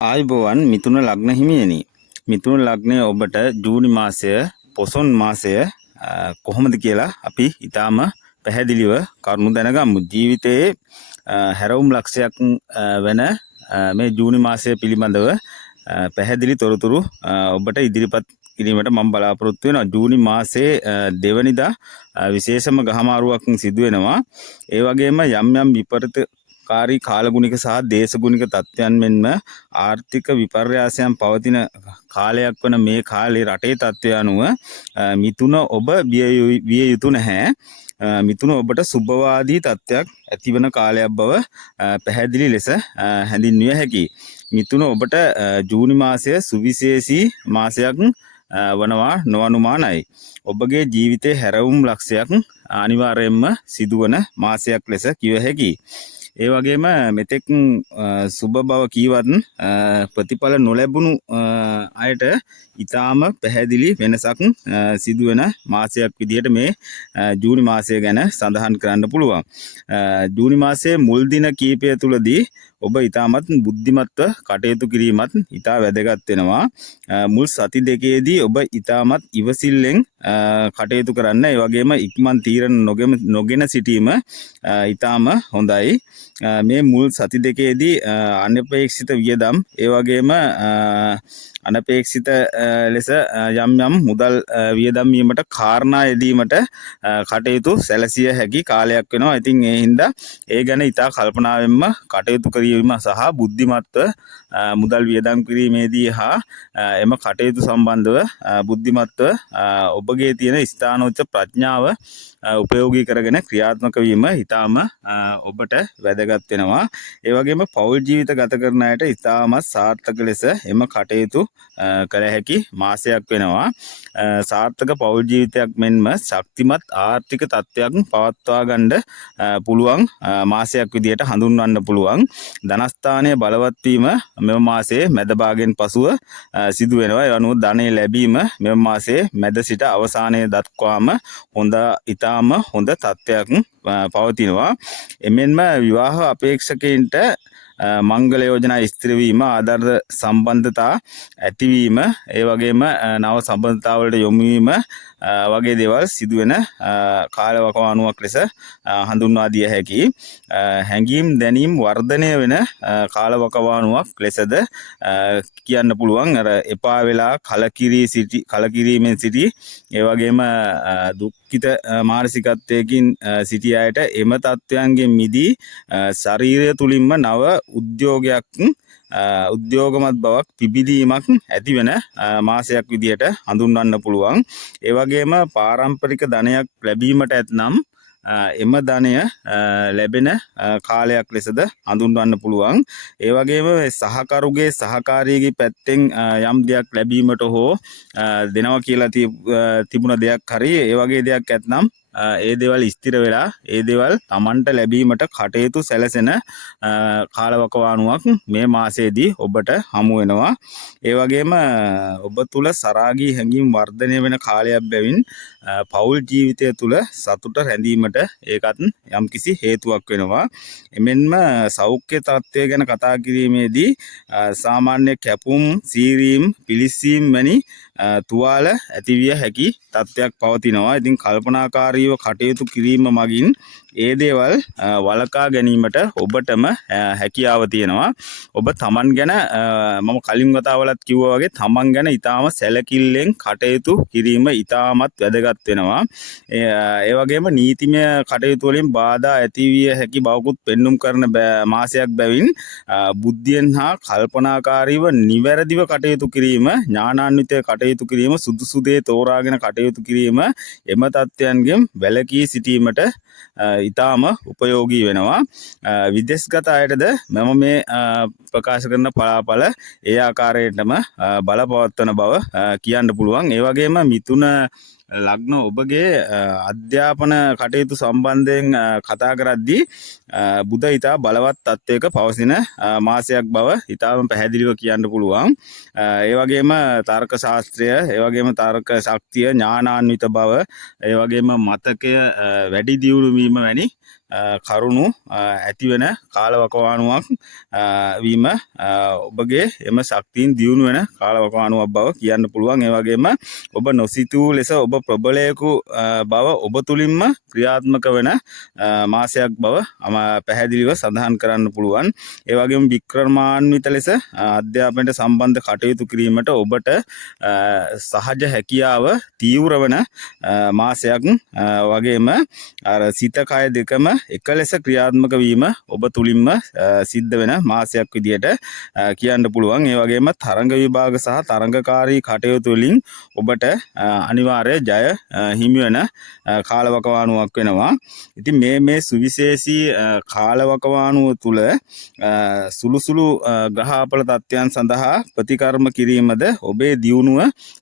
ආයුබෝවන් මිථුන ලග්න හිමියනි. මිථුන ලග්නය ඔබට ජූනි මාසය පොසොන් මාසය කොහොමද කියලා අපි ඊටාම පැහැදිලිව කරුණු දැනගමු. ජීවිතයේ හැරවුම් ලක්ෂයක් වෙන මේ ජූනි මාසය පිළිබඳව පැහැදිලි තොරතුරු ඔබට ඉදිරිපත් කිරීමට මම බලාපොරොත්තු වෙනවා. ජූනි මාසයේ දෙවනිදා විශේෂම ගහමාරුවක් සිදු වෙනවා. ඒ වගේම යම් විපරිත කාරී කාලගුණික සහ දේශගුණික තත්ත්වයන් මෙන්ම ආර්ථික විපර්යාසයන් පවතින කාලයක් වන මේ කාලේ රටේ තත්ත්වය අනුව මිථුන ඔබ විය යුතු නැහැ. මිථුන ඔබට සුබවාදී තත්ත්වයක් ඇතිවන කාලයක් බව පැහැදිලි ලෙස හැඳින්විය හැකියි. මිථුන ඔබට ජූනි මාසය සුවිශේෂී මාසයක් වනවා නොඅනුමානයි. ඔබගේ ජීවිතයේ හැරවුම් ලක්ෂයක් අනිවාර්යයෙන්ම සිදුවන මාසයක් ලෙස කිව හැකියි. ඒ වගේම මෙතෙක් සුබ බව කීවත් ප්‍රතිඵල නොලැබුණු අයට ඊටාම පැහැදිලි වෙනසක් සිදුවෙන මාසයක් විදිහට මේ ජූනි මාසය ගැන සඳහන් කරන්න පුළුවන්. ජූනි මාසයේ මුල් දින කීපය තුලදී ඔබ ඊටමත් බුද්ධිමත්ව කටයුතු කිරීමත් ඊටා වැදගත් වෙනවා. මුල් සති දෙකේදී ඔබ ඊටමත් ඉවසිල්ලෙන් කටයුතු කරන්න. ඒ වගේම ඉක්මන් තීරණ නොගෙන සිටීම ඊටාම හොඳයි. මේ මුල් සති දෙකේදී අනපේක්ෂිත වියදම් ඒ වගේම අනපේක්ෂිත ලෙස යම් මුදල් වියදම් වීමට කාරණා යෙදීමට කටයුතු සැලසිය හැකි කාලයක් වෙනවා. ඉතින් ඒ හින්දා ඒ ගැන ඉතා කල්පනාවෙන්ම කටයුතු කිරීම සහ බුද්ධිමත්ව මුදල් වියදම් කිරීමේදී හා එම කටයුතු සම්බන්ධව බුද්ධිමත්ව ඔබගේ තියෙන ස්ථානෝච ප්‍රඥාව උපයෝගී කරගෙන ක්‍රියාත්මක වීම ඉතාම ඔබට වැදගත් වෙනවා. ඒ වගේම පෞල් ජීවිත ගත කරන අයට ඉතාමත් සාර්ථක ලෙස එම කටයුතු කළ හැකි මාසයක් වෙනවා. සාර්ථක පෞල් ජීවිතයක් මෙන්ම ශක්තිමත් ආර්ථික තත්ත්වයක් පවත්වා ගන්න පුළුවන් මාසයක් විදියට හඳුන්වන්න පුළුවන්. ධනස්ථානයේ බලවත් වීම මෙම මාසයේ මැද භාගයෙන් පසුව සිදු වෙනවා. ඒ අනුව ධනෙ ලැබීම මෙම මාසයේ මැද සිට අවසානයේ දක්වාම ඉතාම හොඳ තත්ත්වයක් පවතිනවා. එමෙන්ම විවාහ අපේක්ෂකයින්ට මංගල යෝජනා ස්ථිර වීම, ආදර්ශ සම්බන්ධතා ඇතිවීම, ඒ වගේම නව සම්බන්ධතාවලට යොමු වීම වගේ දේවල් සිදුවෙන කාලවකවානුවක් ලෙස හඳුන්වා දිය හැකි. හැඟීම් දැනීම් වර්ධනය වෙන කාලවකවානුවක් ලෙසද කියන්න පුළුවන්. අර එපා වෙලා කලකිරීමෙන් සිටි ඒ වගේම දුක්ඛිත මානසිකත්වයකින් සිටි අයට එම තත්ත්වයන්ගෙන් මිදී ශරීරය තුලින්ම නව උද්‍යෝගමත් බවක් පිබිදීමක් ඇති වෙන මාසයක් විදියට හඳුන්වන්න පුළුවන්. ඒ වගේම පාරම්පරික ධනයක් ලැබීමට ඇතනම් එම ධනය ලැබෙන කාලයක් ලෙසද හඳුන්වන්න පුළුවන්. ඒ වගේම සහකරුගේ සහකාරියගේ පැත්තෙන් යම් දෙයක් ලැබීමට හෝ දෙනවා කියලා තිබුණ දෙයක් හරි ඒ වගේ දෙයක් ඇතනම් ඒ දේවල් ස්ථිර වෙලා ඒ දේවල් Tamanට ලැබීමට කටයුතු සැලසෙන කාලවකවානුවක් මේ මාසයේදී ඔබට හමු වෙනවා. ඒ වගේම ඔබ තුල සරාගී හැඟීම් වර්ධනය වෙන කාලයක් බැවින් පෞල් ජීවිතය තුල සතුට රැඳීමට ඒකත් යම්කිසි හේතුවක් වෙනවා. එමෙන්ම සෞඛ්‍ය තත්ත්වය ගැන කතා කිරීමේදී සාමාන්‍ය කැපුම්, සීරීම්, පිලිස්සීම් වැනි තුවාල ඇතිවිය හැකි තත්ත්වයක් පවතිනවා. ඉතින් කල්පනාකාරීව කටයුතු කිරීම මගින් ඒ දේවල් වළකා ගැනීමට ඔබටම හැකියාව තියෙනවා. ඔබ තමන් ගැන මම කලින් වතාවලත් කිව්වා වගේ තමන් ගැන ඊටාම සැලකිල්ලෙන් කටයුතු කිරීම ඊටාමත් වැදගත් වෙනවා. ඒ වගේම නීතිමය කටයුතු වලින් බාධා ඇතිවිය හැකි බවකුත් පෙන්눔 කරන මාසයක් බැවින් බුද්ධියෙන් හා කල්පනාකාරීව නිවැරදිව කටයුතු කිරීම, ඥානාන්විත කටයුතු කිරීම, සුදුසු දේ තෝරාගෙන කටයුතු කිරීම එම තත්ත්වයන්ගෙන් වැළකී සිටීමට ඊටාම උපයෝගී වෙනවා. විදේශගත අයටද මම මේ ප්‍රකාශ කරන පලාපල ඒ ආකාරයටම බලපවත්වන බව කියන්න පුළුවන්. ඒ වගේම මිථුන ලග්න ඔබගේ අධ්‍යාපන කටයුතු සම්බන්ධයෙන් කතා කරද්දී බුධ ඊතා බලවත් තත්වයක පවතින මාසයක් බව ඊටාම පැහැදිලිව කියන්න පුළුවන්. ඒ වගේම තර්ක ශාස්ත්‍රය, ඒ වගේම තර්ක ශක්තිය, ඥානාන්විත බව, ඒ වගේම මතකය වැඩි දියුණු වීම වැනි කරුණු ඇති වෙන කාලවකවානුවක් වීම ඔබගේ එම ශක්තියින් දියුණු වෙන කාලවකවානුවක් බව කියන්න පුළුවන්. ඒ වගේම ඔබ නොසිතූ ලෙස ඔබ ප්‍රබලයෙකු බව ඔබ තුලින්ම ක්‍රියාත්මක වෙන මාසයක් බව පැහැදිලිව සඳහන් කරන්න පුළුවන්. ඒ වගේම වික්‍රමාන්විත ලෙස අධ්‍යාපනයට සම්බන්ධ කටයුතු කිරීමට ඔබට සහජ හැකියාව තීව්‍ර වන මාසයක් වගේම අර සිත කය දෙකම එක ලෙස ක්‍රියාත්මක වීම ඔබ තුලින්ම සිද්ධ වෙන මාසයක් විදියට කියන්න පුළුවන්. ඒ වගේම තරඟ විභාග සහ තරඟකාරී කටයුතු වලින් ඔබට අනිවාර්ය ජය හිමි වෙන කාලවකවානුවක් වෙනවා. ඉතින් මේ සුවිශේෂී කාලවකවානුව තුල සුළු සුළු ග්‍රහාපල තත්ත්වයන් සඳහා ප්‍රතිකර්ම කිරීමද ඔබේ දියුණුව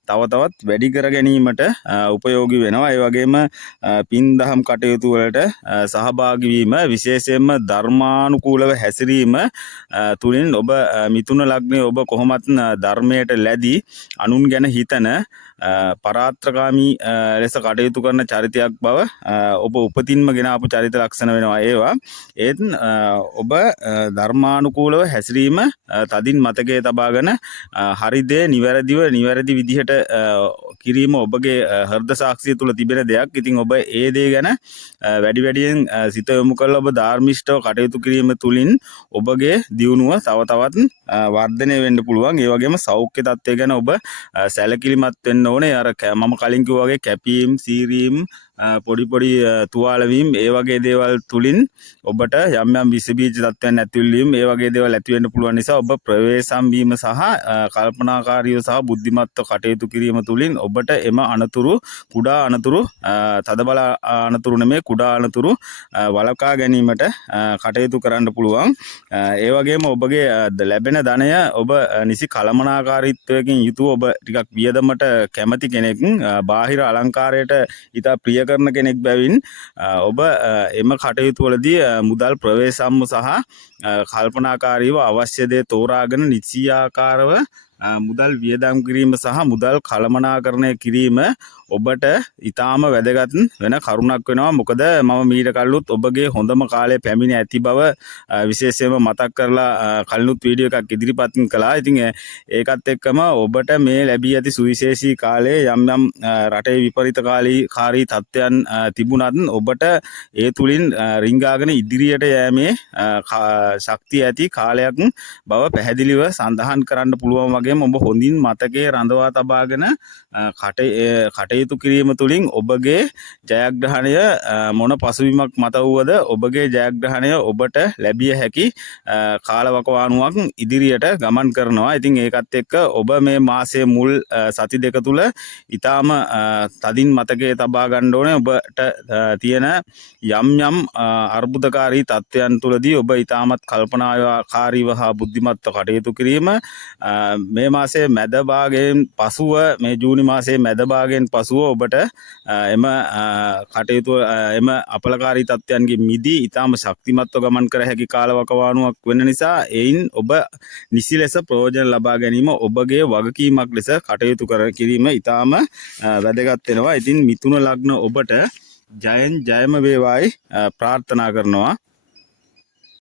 තව තවත් වැඩි කර ගැනීමට උපයෝගී වෙනවා. ඒ වගේම පින්දහම් කටයුතු වලට සහභාගී වීම විශේෂයෙන්ම ධර්මානුකූලව හැසිරීම තුලින් ඔබ මිථුන ලග්නයේ ඔබ කොහොමත් ධර්මයට ලැබී අනුන් ගැන හිතන පරාත්‍රකාමී ලෙස කටයුතු කරන චරිතයක් බව ඔබ උපතින්ම ගෙන ආපු චරිත ලක්ෂණ වෙනවා. ඒවා ඒත් ඔබ ධර්මානුකූලව හැසිරීම තදින් මතකයේ තබාගෙන හරි දේ නිවැරදි විදිහට කිරීම ඔබගේ හෘද සාක්ෂිය තුල තිබෙන දෙයක්. ඉතින් ඔබ ඒ දේ ගැන වැඩියෙන් සිත යොමු කරලා ඔබ ධාර්මිෂ්ඨව කටයුතු කිරීම තුලින් ඔබගේ දියුණුව තව තවත් වර්ධනය වෙන්න පුළුවන්. ඒ වගේම සෞඛ්‍ය තත්ත්වය ගැන ඔබ සැලකිලිමත් වෙන්න ඕනේ. අර මම කලින් කිව්වා වගේ කැපීම් සීරීම් පොඩි තුවාල වීම ඒ වගේ දේවල් තුලින් ඔබට යම් විස බීජ තත්ත්වයන් ඇතිවීම ඒ වගේ දේවල් ඇති වෙන්න පුළුවන් නිසා ඔබ ප්‍රවේශම් වීම සහ කල්පනාකාරීව සහ බුද්ධිමත්ව කටයුතු කිරීම තුලින් ඔබට එම අනතුරු කුඩා අනතුරු තදබල අනතුරු නෙමේ කුඩා අනතුරු වළකා ගැනීමට කටයුතු කරන්න පුළුවන්. ඒ වගේම ඔබගේ ලැබෙන ධනය ඔබ නිසි කළමනාකාරීත්වයකින් යුතුව ඔබ ටිකක් වියදමට කැමති කෙනෙක් බාහිර අලංකාරයට ඉතා ප්‍රිය කරන කෙනෙක් බැවින් ඔබ එම කටයුතු වලදී මුදල් ප්‍රවේශම්ම සහ කල්පනාකාරීව අවශ්‍ය දේ තෝරාගෙන නිසියාකාරව මුදල් වියදම් කිරීම සහ මුදල් කළමනාකරණය කිරීම ඔබට ඊටාම වැදගත් වෙන කරුණක් වෙනවා. මොකද මම මීට කලිනුත් ඔබගේ හොඳම කාලය පැමිණ ඇති බව විශේෂයෙන්ම මතක් කරලා කලිනුත් වීඩියෝ එකක් ඉදිරිපත් කළා. ඉතින් ඒකත් එක්කම ඔබට මේ ලැබී ඇති සුවිශේෂී කාලයේ යම් රටේ විපරිතකාරී තත්ත්වයන් තිබුණත් ඔබට ඒ තුලින් රිංගාගෙන ඉදිරියට යෑමේ ශක්තිය ඇති කාලයක් බව පැහැදිලිව සඳහන් කරන්න පුළුවන්. වගේම ඔබ හොඳින් මතකයේ රඳවා තබාගෙන කටයුතු කිරීම තුළින් ඔබගේ ජයග්‍රහණය මොන පසුබිමක් මත වුවද ඔබගේ ජයග්‍රහණය ඔබට ලැබිය හැකි කාලවකවානුවක් ඉදිරියට ගමන් කරනවා. ඉතින් ඒකත් එක්ක ඔබ මේ මාසයේ මුල් සති දෙක තුල ඊටාම තදින් මතකයේ තබා ගන්න ඕනේ. ඔබට තියෙන යම් අර්බුදකාරී තත්ත්වයන් තුලදී ඔබ ඊටාමත් කල්පනාකාරීව හා බුද්ධිමත්ව කටයුතු කිරීම මේ මාසයේ මැද භාගයෙන් පසුව මේ ජූනි මාසයේ මැද භාගයෙන් පසුව ඔබට එම කටයුතු එම අපලකාරී තත්ත්වයන්ගේ මිදී ඊටාම ශක්තිමත්ව ගමන් කර හැකි කාලවකවානුවක් වෙන නිසා එයින් ඔබ නිසි ලෙස ප්‍රයෝජන ලබා ගැනීම ඔබගේ වගකීමක් ලෙස කටයුතු කිරීම ඊටාම වැදගත් වෙනවා. ඉතින් මිථුන ලග්න ඔබට ජයම වේවායි ප්‍රාර්ථනා කරනවා.